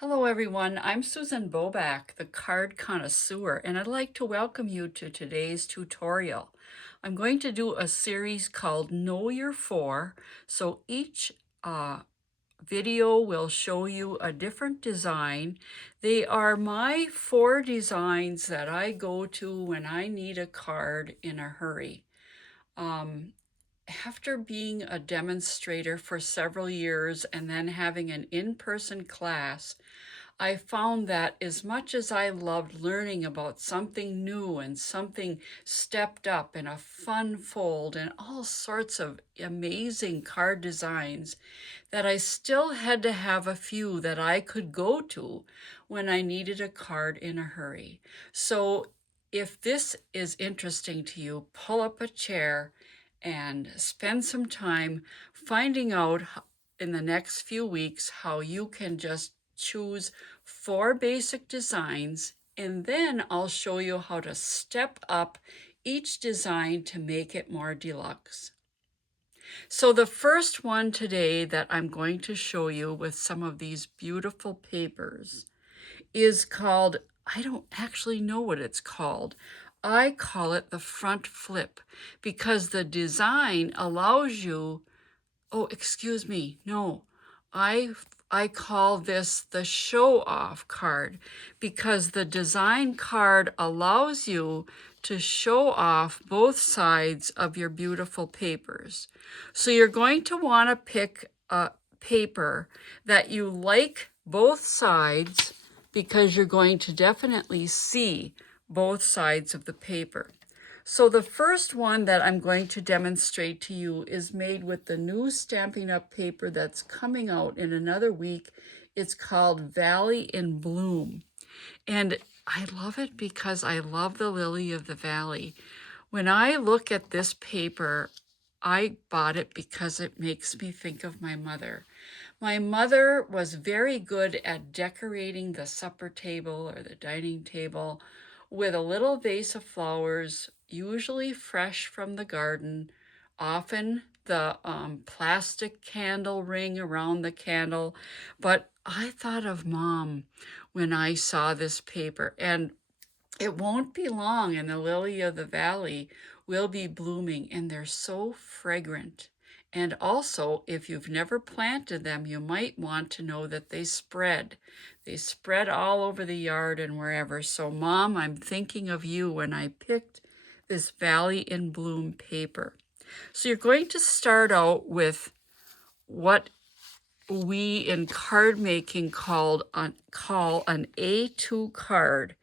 Hello everyone, I'm Susan Boback, the card connoisseur, and I'd like to welcome you to today's tutorial. I'm going to do a series called Know Your Four, so each video will show you a different design. They are my four designs that I go to when I need a card in a hurry. After being a demonstrator for several years and then having an in-person class, I found that as much as I loved learning about something new and something stepped up and a fun fold and all sorts of amazing card designs, that I still had to have a few that I could go to when I needed a card in a hurry. So if this is interesting to you, pull up a chair and spend some time finding out in the next few weeks how you can just choose four basic designs, and then I'll show you how to step up each design to make it more deluxe. So the first one today that I'm going to show you with some of these beautiful papers is called, I don't actually know what it's called. I call it the front flip because the design allows you, oh, excuse me, no, I call this the show off card because the design card allows you to show off both sides of your beautiful papers. So you're going to want to pick a paper that you like both sides because you're going to definitely see both sides of the paper. So the first one that I'm going to demonstrate to you is made with the new Stampin' Up! Paper that's coming out in another week. It's called Valley in Bloom. And I love it because I love the lily of the valley. When I look at this paper, I bought it because it makes me think of my mother. My mother was very good at decorating the supper table or the dining table with a little vase of flowers, usually fresh from the garden, often the plastic candle ring around the candle. But I thought of Mom when I saw this paper, and it won't be long and the lily of the valley will be blooming, and they're so fragrant. And also, if you've never planted them, you might want to know that they spread. They spread all over the yard and wherever. So Mom, I'm thinking of you when I picked this Valley in Bloom paper. So you're going to start out with what we in card making call an A2 card.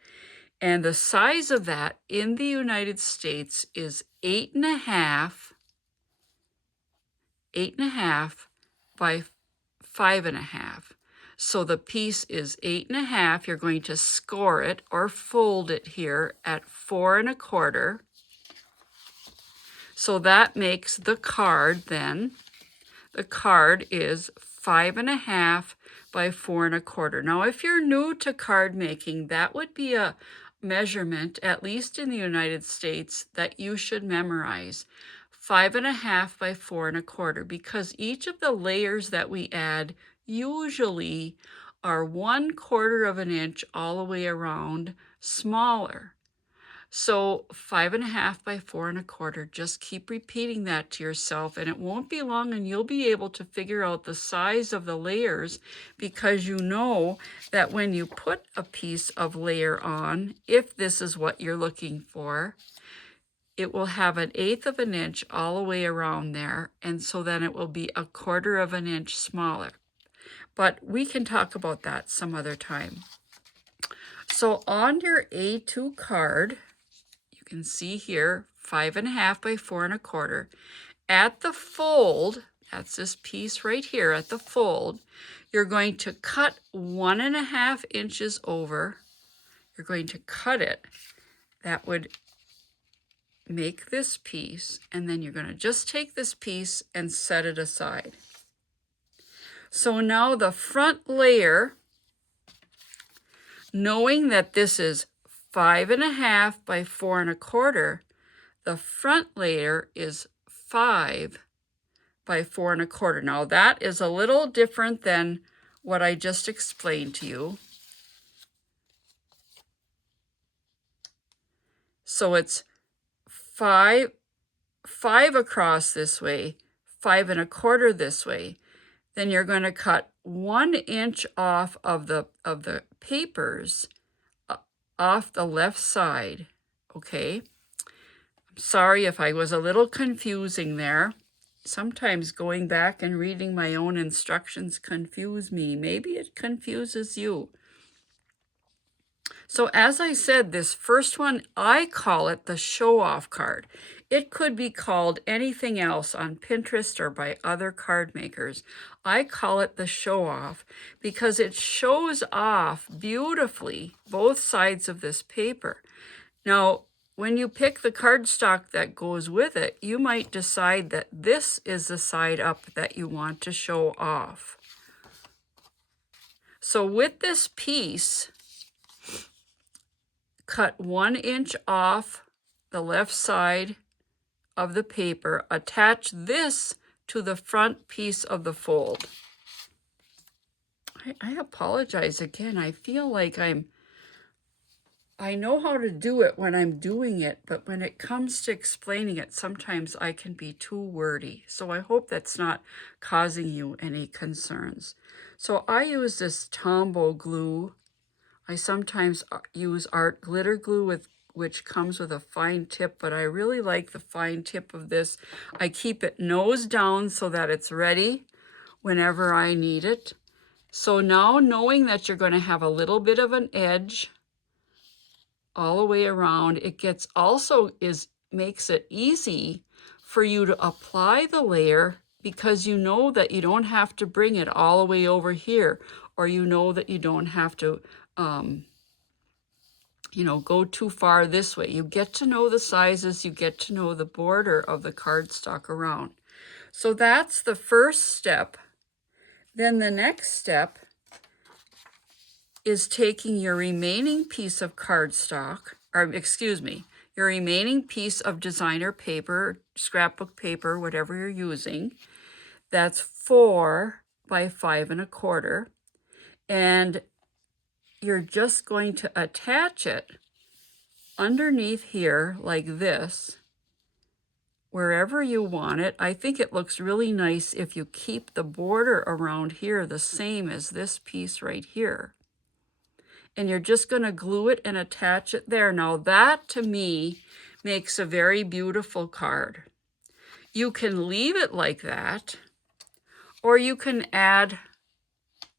And the size of that in the United States is 8.5 by 5.5. So the piece is 8.5. You're going to score it or fold it here at 4.25. So that makes the card then. The card is 5.5 by 4.25. Now, if you're new to card making, that would be a measurement, at least in the United States, that you should memorize. 5.5 by 4.25, because each of the layers that we add usually are 1/4 of an inch all the way around smaller. So 5.5 by 4.25, just keep repeating that to yourself, and it won't be long and you'll be able to figure out the size of the layers, because you know that when you put a piece of layer on, if this is what you're looking for, it will have 1/8 of an inch all the way around there, and so then it will be 1/4 of an inch smaller. But we can talk about that some other time. So on your A2 card, you can see here 5.5 by 4.25. At the fold, that's this piece right here at the fold, you're going to cut 1.5 inches over. You're going to cut it. That would make this piece, and then you're going to just take this piece and set it aside. So now the front layer, knowing that this is 5.5 by 4.25, the front layer is 5 by 4.25. Now that is a little different than what I just explained to you. So it's 5 across this way, 5 1/4 this way. Then you're going to cut 1 inch off of the papers off the left side. Okay. I'm sorry if I was a little confusing there. Sometimes going back and reading my own instructions confuse me. Maybe it confuses you. So as I said, this first one, I call it the show-off card. It could be called anything else on Pinterest or by other card makers. I call it the show-off because it shows off beautifully both sides of this paper. Now, when you pick the cardstock that goes with it, you might decide that this is the side up that you want to show off. So with this piece, cut 1 inch off the left side of the paper, attach this to the front piece of the fold. I apologize again. I feel like I know how to do it when I'm doing it, but when it comes to explaining it, sometimes I can be too wordy. So I hope that's not causing you any concerns. So I use this Tombow glue. I sometimes use art glitter glue, which comes with a fine tip, but I really like the fine tip of this. I keep it nose down so that it's ready whenever I need it. So now, knowing that you're going to have a little bit of an edge all the way around, it makes it easy for you to apply the layer, because you know that you don't have to bring it all the way over here, or you know that you don't have to go too far this way. You get to know the sizes, you get to know the border of the cardstock around. So that's the first step. Then the next step is taking your remaining piece of cardstock, your remaining piece of designer paper, scrapbook paper, whatever you're using. That's 4 by 5 1/4. And you're just going to attach it underneath here like this, wherever you want it. I think it looks really nice if you keep the border around here the same as this piece right here. And you're just going to glue it and attach it there. Now that, to me, makes a very beautiful card. You can leave it like that, or you can add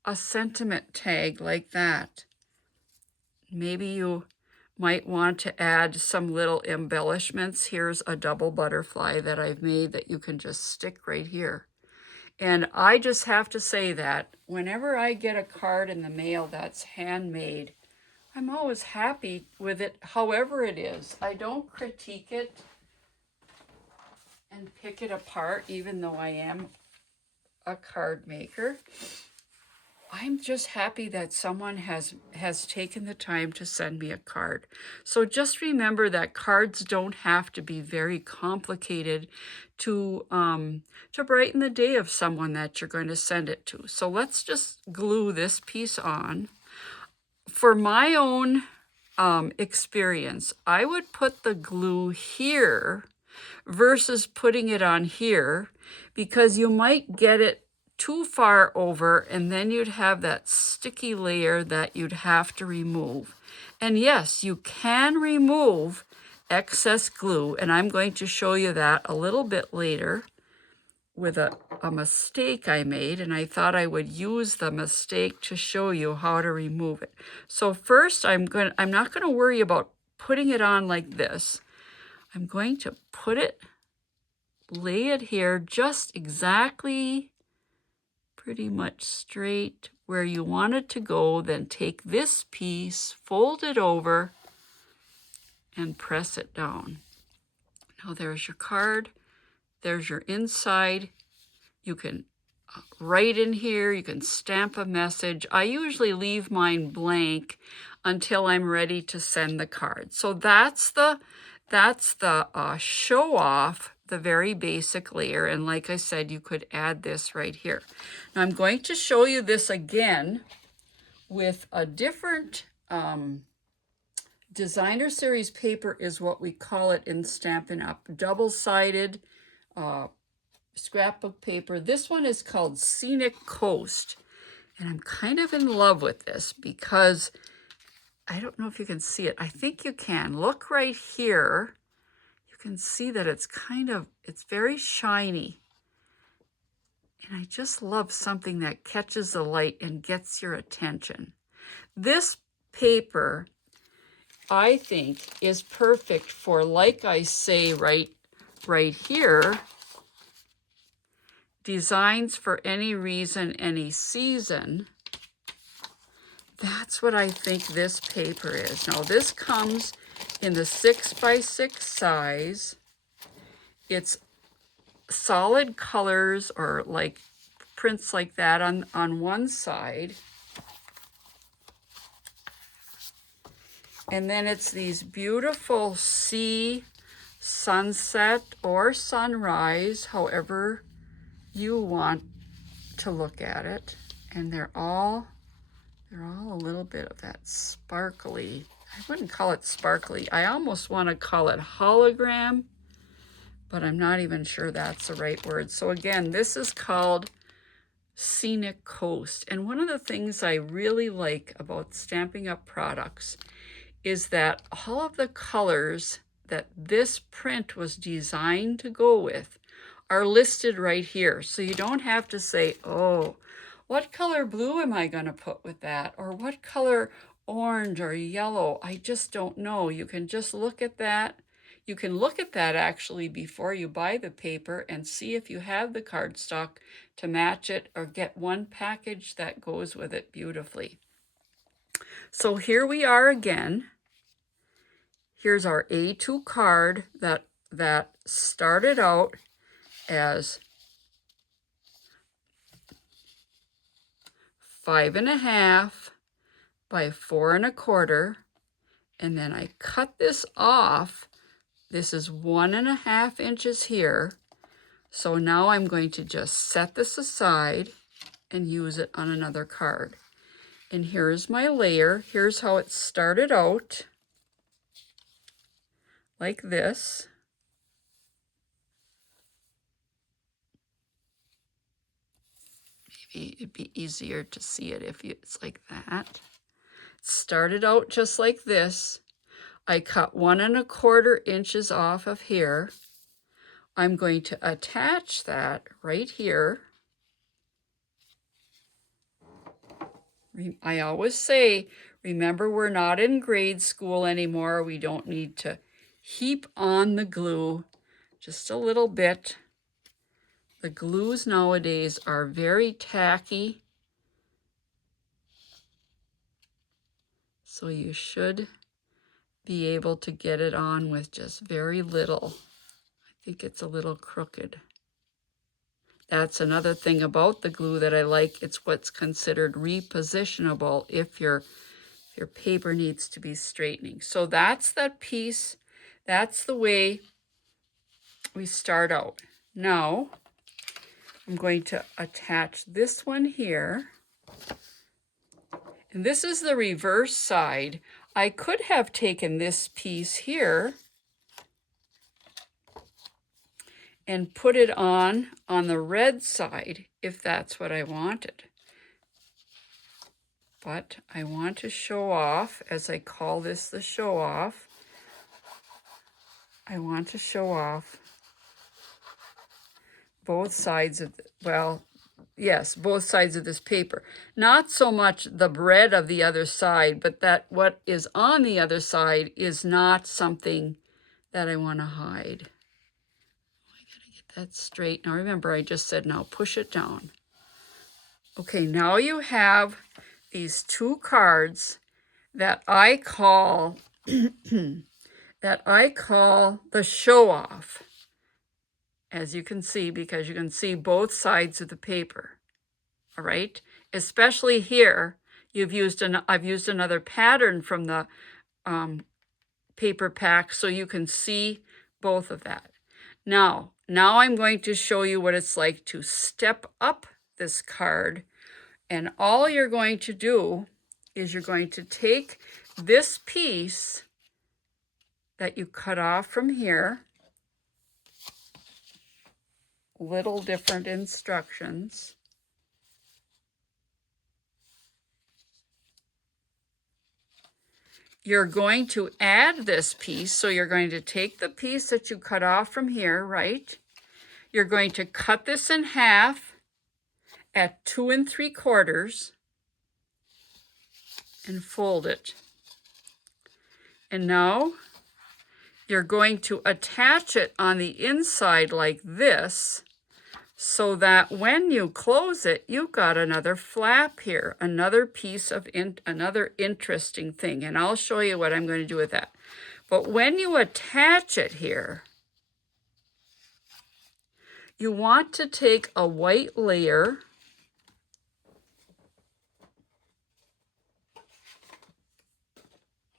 a sentiment tag like that. Maybe you might want to add some little embellishments. Here's a double butterfly that I've made that you can just stick right here. And I just have to say that whenever I get a card in the mail that's handmade, I'm always happy with it, however it is. I don't critique it and pick it apart, even though I am a card maker. I'm just happy that someone has taken the time to send me a card. So just remember that cards don't have to be very complicated to brighten the day of someone that you're going to send it to. So let's just glue this piece on. For my own experience, I would put the glue here versus putting it on here, because you might get it too far over and then you'd have that sticky layer that you'd have to remove. And yes, you can remove excess glue, and I'm going to show you that a little bit later with a mistake I made, and I thought I would use the mistake to show you how to remove it. So first, I'm not going to worry about putting it on like this. I'm going to lay it here just exactly, pretty much straight where you want it to go. Then take this piece, fold it over, and press it down. Now there's your card. There's your inside. You can write in here. You can stamp a message. I usually leave mine blank until I'm ready to send the card. So that's the show off the very basic layer. And like I said, you could add this right here. Now I'm going to show you this again with a different designer series paper is what we call it in Stampin' Up. Double-sided scrapbook paper. This one is called Scenic Coast. And I'm kind of in love with this because I don't know if you can see it. I think you can. Look right here. You can see that it's very shiny. And I just love something that catches the light and gets your attention. This paper, I think, is perfect for, like I say right here, designs for any reason, any season. That's what I think this paper is. Now this comes in the 6x6 size. It's solid colors or like prints like that on one side. And then it's these beautiful sea, sunset, or sunrise, however you want to look at it. And they're all a little bit of that sparkly. I wouldn't call it sparkly. I almost want to call it hologram, but I'm not even sure that's the right word. So again, this is called Scenic Coast. And one of the things I really like about Stampin' Up! Products is that all of the colors that this print was designed to go with are listed right here. So you don't have to say, oh, what color blue am I going to put with that? Or what color orange or yellow? I just don't know. You can just look at that. You can look at that actually before you buy the paper and see if you have the cardstock to match it or get one package that goes with it beautifully. So here we are again. Here's our A2 card that started out as 5.5 by 4.25, and then I cut this off. This is 1.5 inches here. So now I'm going to just set this aside and use it on another card. And here's my layer. Here's how it started out, like this. Maybe it'd be easier to see it if it's like that. It started out just like this. I cut 1.25 inches off of here. I'm going to attach that right here. I always say, remember, we're not in grade school anymore. We don't need to heap on the glue, just a little bit. The glues nowadays are very tacky, so you should be able to get it on with just very little. I think it's a little crooked. That's another thing about the glue that I like. It's what's considered repositionable if your paper needs to be straightening. So that's that piece. That's the way we start out. Now, I'm going to attach this one here. And this is the reverse side. I could have taken this piece here and put it on the red side if that's what I wanted. But I want to show off, as I call this the show off. I want to show off both sides of, both sides of this paper. Not so much the bread of the other side, but that what is on the other side is not something that I want to hide. I gotta get that straight. Now remember, I just said now push it down. Okay, now you have these two cards that I call the show off. As you can see, because you can see both sides of the paper, all right? Especially here, I've used another pattern from the paper pack so you can see both of that. Now I'm going to show you what it's like to step up this card. And all you're going to do is you're going to take this piece that you cut off from here, little different instructions. You're going to add this piece, so you're going to take the piece that you cut off from here, right? You're going to cut this in half at 2 3/4 and fold it. And now you're going to attach it on the inside like this, so that when you close it, you've got another flap here, another piece of another interesting thing. And I'll show you what I'm going to do with that. But when you attach it here, you want to take a white layer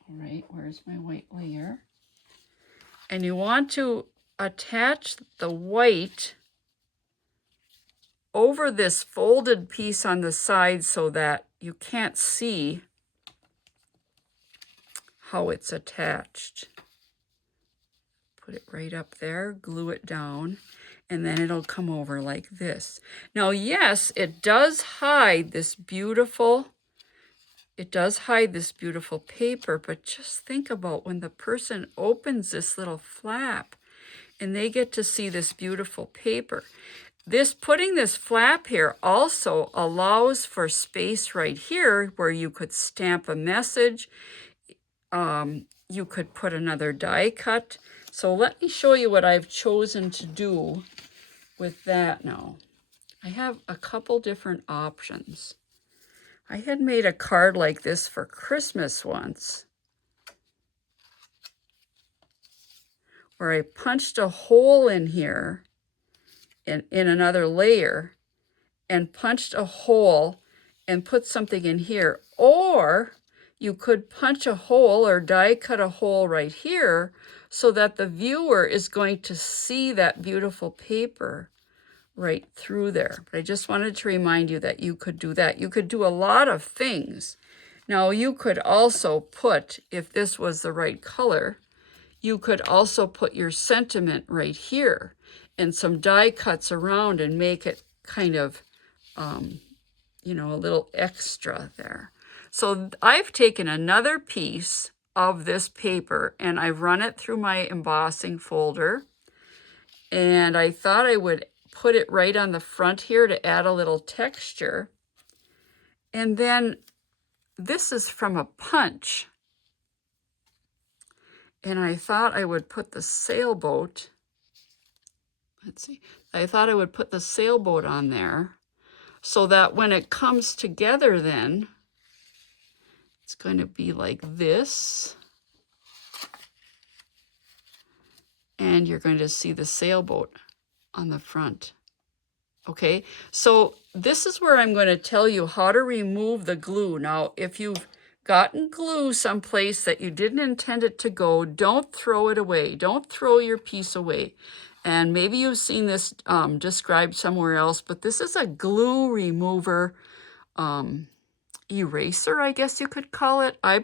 All right, where's my white layer? And you want to attach the white over this folded piece on the side so that you can't see how it's attached. Put it right up there, glue it down, and then it'll come over like this. Now, yes, it does hide this beautiful paper, but just think about when the person opens this little flap and they get to see this beautiful paper. Putting this flap here also allows for space right here where you could stamp a message. You could put another die cut. So let me show you what I've chosen to do with that now. I have a couple different options. I had made a card like this for Christmas once, where I punched a hole in here in another layer and punched a hole and put something in here. Or you could punch a hole or die cut a hole right here so that the viewer is going to see that beautiful paper right through there. But I just wanted to remind you that you could do that. You could do a lot of things. Now you could also put, if this was the right color, you could also put your sentiment right here and some die cuts around and make it kind of, you know, a little extra there. So I've taken another piece of this paper and I've run it through my embossing folder. And I thought I would put it right on the front here to add a little texture. And then this is from a punch. And I thought I would put the sailboat, I thought I would put the sailboat on there so that when it comes together then, it's going to be like this. And you're going to see the sailboat on the front. Okay, so this is where I'm going to tell you how to remove the glue. Now, if you've gotten glue someplace that you didn't intend it to go, don't throw it away. Don't throw your piece away. And maybe you've seen this described somewhere else, but this is a glue remover eraser, I guess you could call it. I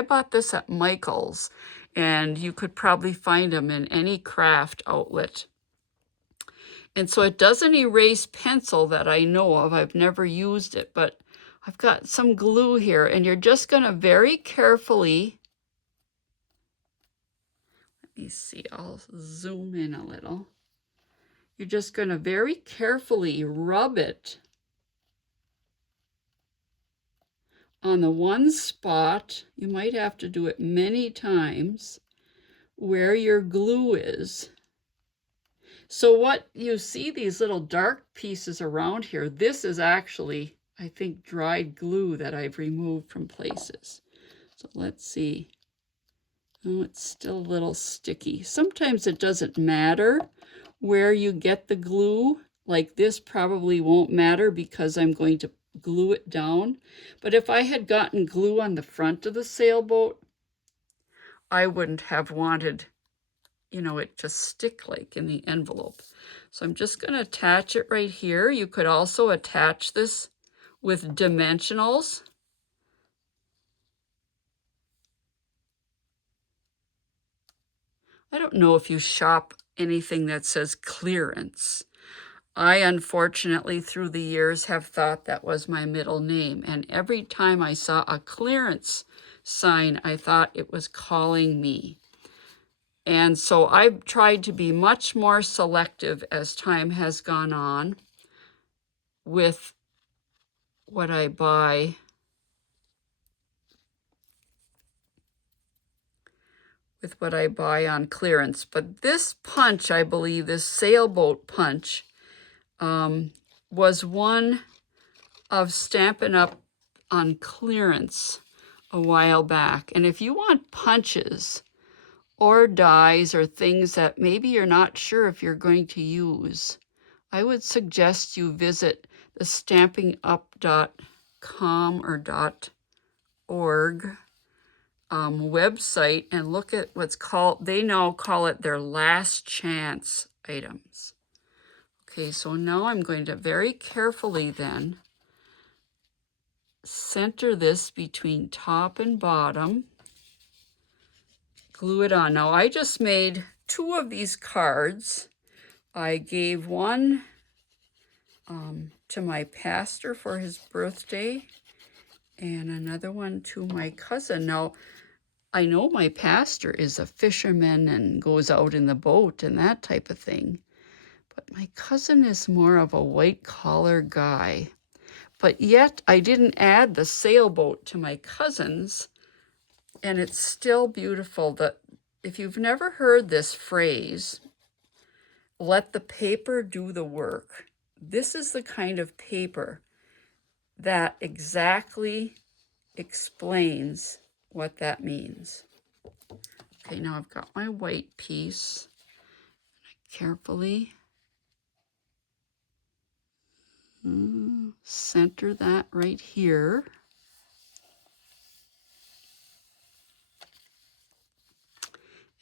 bought this at Michael's, and you could probably find them in any craft outlet. And so it doesn't erase pencil that I know of. I've never used it, but I've got some glue here, and you're just going to very carefully, let me see, I'll zoom in a little. You're just going to very carefully rub it on the one spot. You might have to do it many times where your glue is. So what you see, these little dark pieces around here, this is actually, I think, dried glue that I've removed from places. So let's see. Oh, it's still a little sticky. Sometimes it doesn't matter where you get the glue. Like this probably won't matter because I'm going to glue it down. But if I had gotten glue on the front of the sailboat, I wouldn't have wanted you know, it to stick like in the envelope. So I'm just going to attach it right here. You could also attach this with dimensionals. I don't know if you shop anything that says clearance. I unfortunately through the years have thought that was my middle name, and every time I saw a clearance sign, I thought it was calling me. And so I've tried to be much more selective as time has gone on with what I buy. With what I buy on clearance. But this punch, I believe, this sailboat punch, was one of Stampin' Up! On clearance a while back. And if you want punches or dies or things that maybe you're not sure if you're going to use, I would suggest you visit the stampingup.com or .org website and look at what's called, they now call it their last chance items. Okay, so now I'm going to very carefully then center this between top and bottom, glue it on. Now I just made 2 of these cards. I gave one to my pastor for his birthday and another one to my cousin. Now, I know my pastor is a fisherman and goes out in the boat and that type of thing, but my cousin is more of a white-collar guy. But yet I didn't add the sailboat to my cousin's, and it's still beautiful. That if you've never heard this phrase, let the paper do the work, this is the kind of paper that exactly explains what that means. Okay, now I've got my white piece. I carefully center that right here.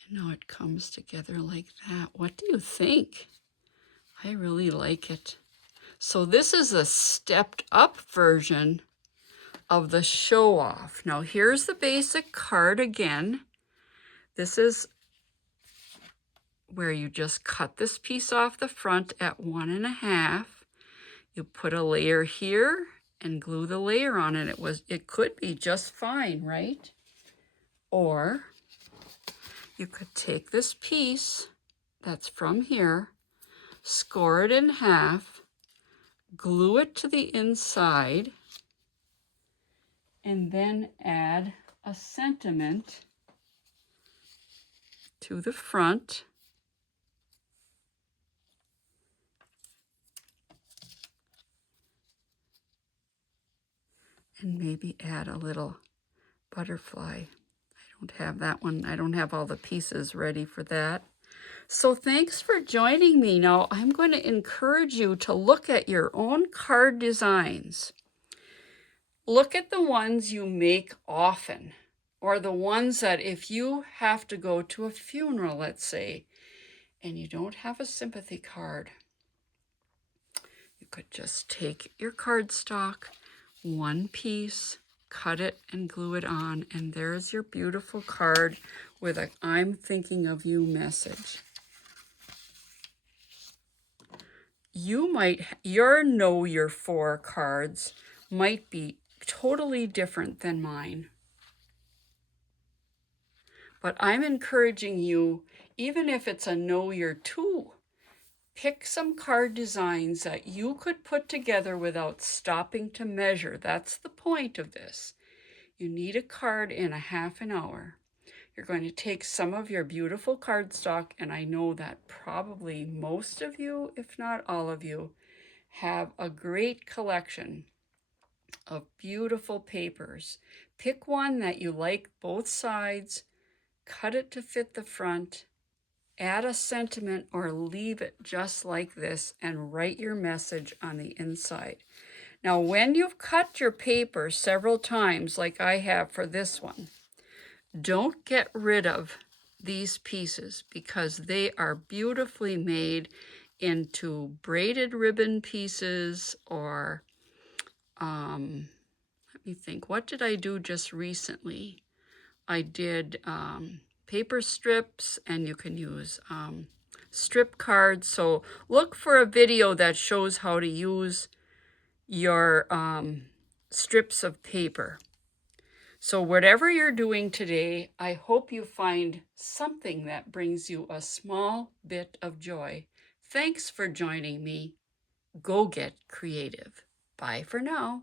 And now it comes together like that. What do you think? I really like it. So this is a stepped up version of the show off. Now here's the basic card again. This is where you just cut this piece off the front at 1.5. You put a layer here and glue the layer on it. It could be just fine, right? Or you could take this piece that's from here, score it in half, glue it to the inside, and then add a sentiment to the front. And maybe add a little butterfly. I don't have that one. I don't have all the pieces ready for that. So thanks for joining me. Now I'm going to encourage you to look at your own card designs. Look at the ones you make often, or the ones that if you have to go to a funeral, let's say, and you don't have a sympathy card, you could just take your cardstock, one piece, cut it and glue it on, and there's your beautiful card with a I'm thinking of you message. Your Know Your 4 cards might be totally different than mine. But I'm encouraging you, even if it's a Know Your 2, pick some card designs that you could put together without stopping to measure. That's the point of this. You need a card in a half an hour. You're going to take some of your beautiful cardstock, and I know that probably most of you, if not all of you, have a great collection of beautiful papers. Pick one that you like both sides, cut it to fit the front, add a sentiment or leave it just like this, and write your message on the inside. Now, when you've cut your paper several times, like I have for this one, don't get rid of these pieces because they are beautifully made into braided ribbon pieces or, let me think, what did I do just recently? I did paper strips, and you can use strip cards. So look for a video that shows how to use your strips of paper. So whatever you're doing today, I hope you find something that brings you a small bit of joy. Thanks for joining me. Go get creative. Bye for now.